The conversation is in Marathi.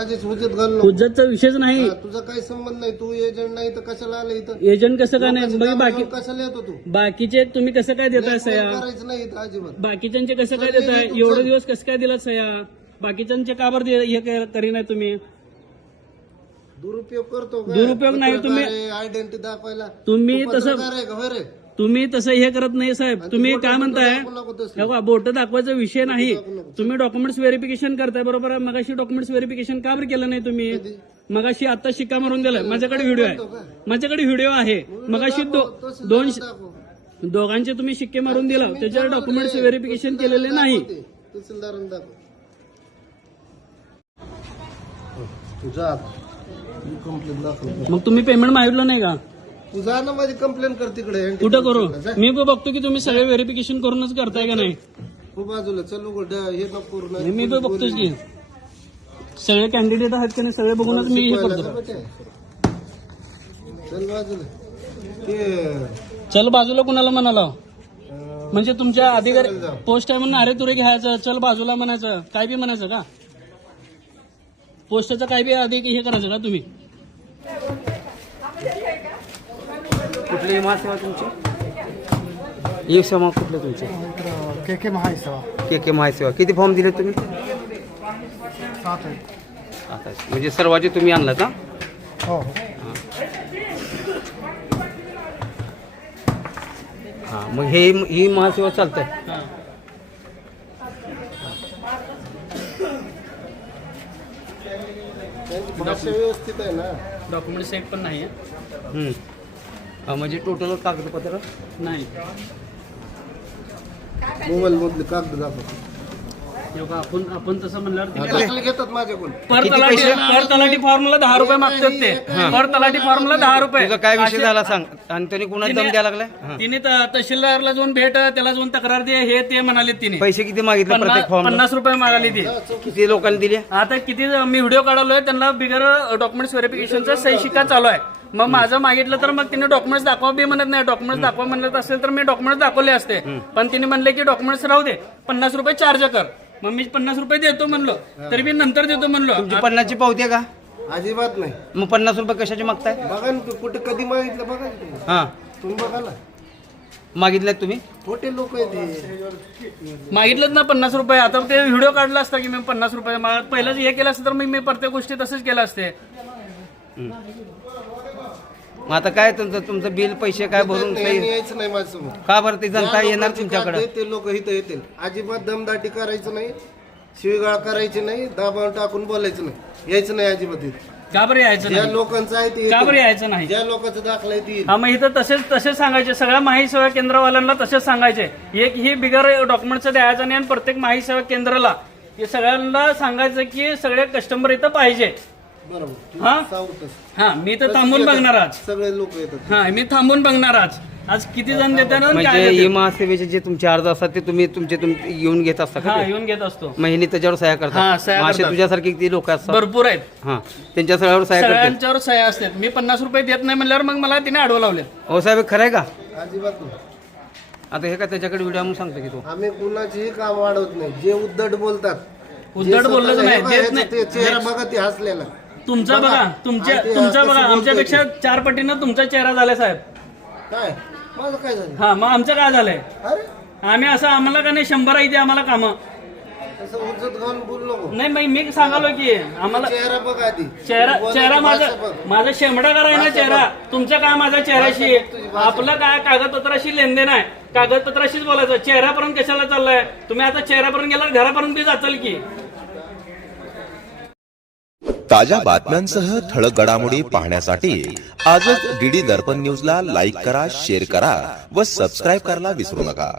माझीच हुज्जत घाल नको. हुज्जतचा विषयच नाही. तुझा काही संबंध नाही. तू एजंट नाही तर कशाला आलं इथं? एजंट कसं काय नाही? मग बाकी कशाला येतो तू? बाकीचे तुम्ही कसं काय देताय सह्या? करायचं नाही इथं अजिबात. बाकीच्यांचे कसं काय देताय? एवढे दिवस कसं काय दिलात सह्या? बाकीच्यांचे का बरं हे करी नाही तुम्ही? दुरुपयोग करतो का? दुरुपयोग नाही तुम्ही. आयडेंटिटी दाखवायला तुम्ही तू तसं पत्रकार आहे का? होय रे. तुम्ही तसं हे करत नाही साहेब. तुम्ही काय म्हणताय? नको तसं. बोट दाखवायचा विषय नाही. तुम्ही डॉक्युमेंट्स व्हेरिफिकेशन करताय बरोबर आहे. मगाशी डॉक्युमेंट्स व्हेरिफिकेशन का बरं केलं नाही तुम्ही? मगाशी आता शिक्का मारून दिलाय. माझ्याकडे व्हिडिओ आहे. माझ्याकडे व्हिडिओ आहे. मगाशी दोघांचे तुम्ही शिक्के मारून दिला. त्याच्यावर डॉक्युमेंट्स व्हेरिफिकेशन केलेले नाही. तहसीलदारांना दाखव. तुझा कंप्लेंट दाखव. मग तुम्ही पेमेंट मागितलं नाही का? तुझा ना माझी कंप्लेंट कर तिकडे. कुठं करू? मी बघतो की तुम्ही सगळे व्हेरिफिकेशन करूनच करताय का नाही. खूप बाजूला चल हे नको करू. मी बघतोच की सगळे कॅन्डिडेट आहेत की नाही सगळे बघूनच मी हे करतो. चल बाजूला. चल बाजूला कुणाला म्हणाला? म्हणजे तुमच्या अधिकारी पोस्ट आहे म्हणून अरे तुरे घ्यायचं, चल बाजूला म्हणायचं, काय बी म्हणायचं का? पोस्टचं काय बी अधिक हे करायचं का तुम्ही? कुठली महासेवा तुमची? एक सेवा कुठले तुमचे? के महासेवा. के महासेवा. किती फॉर्म दिले तुम्ही? 7 आहे. आता म्हणजे सर्वांचे तुम्ही आणला का? हो. हा मग ही महासेवा चालतंय. भाषा व्यवस्थित आहे ना. डॉक्युमेंट सेट पण नाही म्हणजे टोटल कागदपत्र नाही. मोबाईल मधले कागद दाखव. आपण तसं म्हणल्यावर दाखले घेतात माझ्याकडून. पर तलाठी फॉर्मला 10 रुपये मागतात ते. पर तलाठी फॉर्मला 10 रुपये. तुझा काय विषय झाला सांग. आणि त्यांनी कुणाला दम द्यायला लागलाय? तिने तहसीलदारला जाऊन भेट, त्याला जाऊन तक्रार दे, हे ते म्हणाले. तिने पैसे किती मागितले प्रत्येक फॉर्म? 50 रुपये मागाली ती. किती लोकांनी दिले? आता किती मी व्हिडिओ काढवलोय त्यांना बिगर डॉक्युमेंट्स व्हेरिफिकेशनचा सही शिक्का चालू आहे. मग माझं मागितलं तर मग तिने डॉक्युमेंट्स दाखवा बी म्हणत नाही. डॉक्युमेंट्स दाखवा म्हणत असेल तर मी डॉक्युमेंट्स दाखवले असते. पण तिने म्हणले की डॉक्युमेंट्स राहू दे, 50 रुपये चार्ज कर. मग मी 50 रुपये देतो म्हणलो, तरी मी नंतर देतो म्हणलो. तुमची 50ची पावती आहे का? अजिबात नाही. मग 50 रुपये कशाचे मागताय? बघा ना कुठे कधी मागितलं बघा तुम्ही. हा तुम्ही बघा ना. मागितल्यात तुम्ही? खोटे लोक आहेत हे. मागितलं ना 50 रुपये. आता ते व्हिडिओ काढला असता की मी 50 रुपये पहिलंच हे केलं असतं तर मी प्रत्येक गोष्टी तसंच केलं असते. मग आता काय तुमचं बिल पैसे काय भरून काही यायचं नाही माझ्यासमोर. का बरं? ते जनता येणार तुमच्याकडे. ते लोक इथं येतील. अजिबात दमदाटी करायचं नाही, शिवीगाळ करायची नाही, दाबावून टाकून बोलायचं नाही, यायचं नाही अजिबात इथं. का बरं यायचं ज्या नाही? लोकांचं आहे ते का बरं यायचं नाही? ज्या लोकांचा दाखला आहे ती. हा मग इथं तसेच सांगायचे सगळ्या माहिती सेवा केंद्रवाल्यांना तसेच सांगायचे. एक ही बिगर डॉक्युमेंटचं द्यायचं नाही आणि प्रत्येक माहिती सेवा केंद्राला हे सगळ्यांना सांगायचं की सगळे कस्टमर इथं पाहिजे. बरोबर. हा सावरतच. हा मी तर थांबून बघणार आज. सगळे लोक येतात. हा मी थांबून बघणार आज किती जण देतात आणि काय म्हणजे देतात. ई महासेवेचे जे तुमचे अर्ज असतात ते तुम्ही येऊन घेत असता का? हा येऊन घेत असतो. महिने त्याच्यावर सह्या हा, करतात. सह्या मग असे करतात. तुझ्यासारखे किती लोक असतात? भरपूर आहेत. हा त्यांच्या सह्यावर सह्या करतात. सगळ्यांच्यावर सह्या असतात. मी 50 रुपये देत नाही म्हणल्यावर मग मला तिने अडवं लावले. हो साहेब खरं आहे का? अजिबात नाही. आता हे का त्याच्याकडे व्हिडिओ म्हणून सांगतो की तो आम्ही कुणाचीही काम वाढवत नाही. जे उद्धट बोलतात, उद्धट बोललं नाही, देत नाही. ते चेहरा बघा ते हसलेला. तुमचा बघा, तुमच्या बघा, आमच्यापेक्षा 4 पटीनं तुमचा चेहरा झालाय साहेब. काय माझं काय झालं? हा मग आमचं काय झालंय? अरे आम्ही असं आम्हाला का नाही 100 आहे ते आम्हाला कामं तसं उज्जत घालून बोलू नको. नाही. मी सांगालो की आम्हाला चेहरा बघा आधी. चेहरा भाषा बघ. माझा शेंबडा कराय ना चेहरा. तुमचं काय माझ्या चेहऱ्याशी? आपलं काय कागदपत्राशी लेनदेन आहे. कागदपत्राशीच बोलायचं. चेहऱ्यापर्यंत कशाला चाललाय तुम्ही? आता चेहऱ्यापर्यंत गेला घरापर्यंत बी जाचाल की. ताज्या बातम्यांसह ठळक घडामोडी पाहण्यासाठी आजच डीडी दर्पण न्यूजला लाईक करा, शेअर करा व सबस्क्राईब करायला विसरू नका.